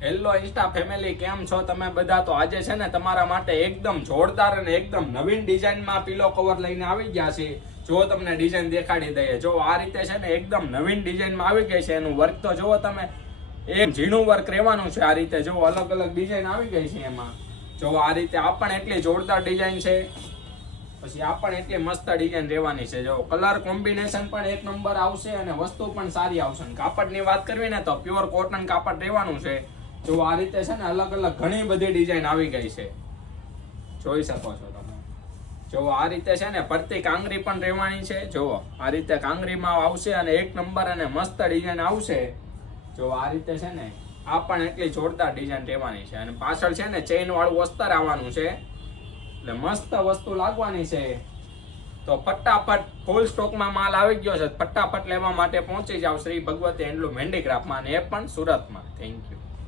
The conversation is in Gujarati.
હેલો ઇન્સ્ટા ફેમિલી, કેમ છો તમે બધા? તો આજે છે ને તમારા માટે એકદમ જોરદાર અને એકદમ નવીન ડિઝાઇનમાં પીલો કવર લઈને આવી ગયા છે. જો તમને ડિઝાઇન દેખાડી દઈએ, જો આ રીતે છે ને એકદમ નવીન ડિઝાઇનમાં આવી ગઈ છે. એનું વર્ક તો જુઓ તમે, એક ઝીણું વર્ક રહેવાનું છે. આ રીતે જો અલગ અલગ ડિઝાઇન આવી ગઈ છે. એમાં જો આ રીતે આ પણ એટલી જોરદાર ડિઝાઇન છે, પછી આ પણ એટલી મસ્ત ડિઝાઇન રહેવાની છે. જો કલર કોમ્બિનેશન પણ એક નંબર આવશે અને વસ્તુ પણ સારી આવશે. કાપડની વાત કરવી ને તો પ્યોર કોટન કાપડ રહેવાનું છે. જો આ રીતે છે ને અલગ અલગ ઘણી બધી ડિઝાઇન આવી ગઈ છે, જોઈ શકો છો તમે. જો આ રીતે છે ને પરતી કાંગરી પણ રહેવાની છે. જો આ રીતે કાંગરીમાં આવશે અને એક નંબર અને મસ્ત ડિઝાઇન આવશે. જો આ રીતે છે ને આ પણ એટલી જોરદાર ડિઝાઇન રહેવાની છે. અને પાછળ છે ને ચેઇન વાળું અસ્તર આવવાનું છે, એટલે મસ્ત વસ્તુ લાગવાની છે. તો ફટાફટ ફૂલ સ્ટોકમાં માલ આવી ગયો છે. ફટાફટ લેવા માટે પહોંચી જાવ શ્રી ભગવતી હેન્ડલૂમ હેન્ડીક્રાફ્ટમાં, અને એ પણ સુરતમાં. Thank you.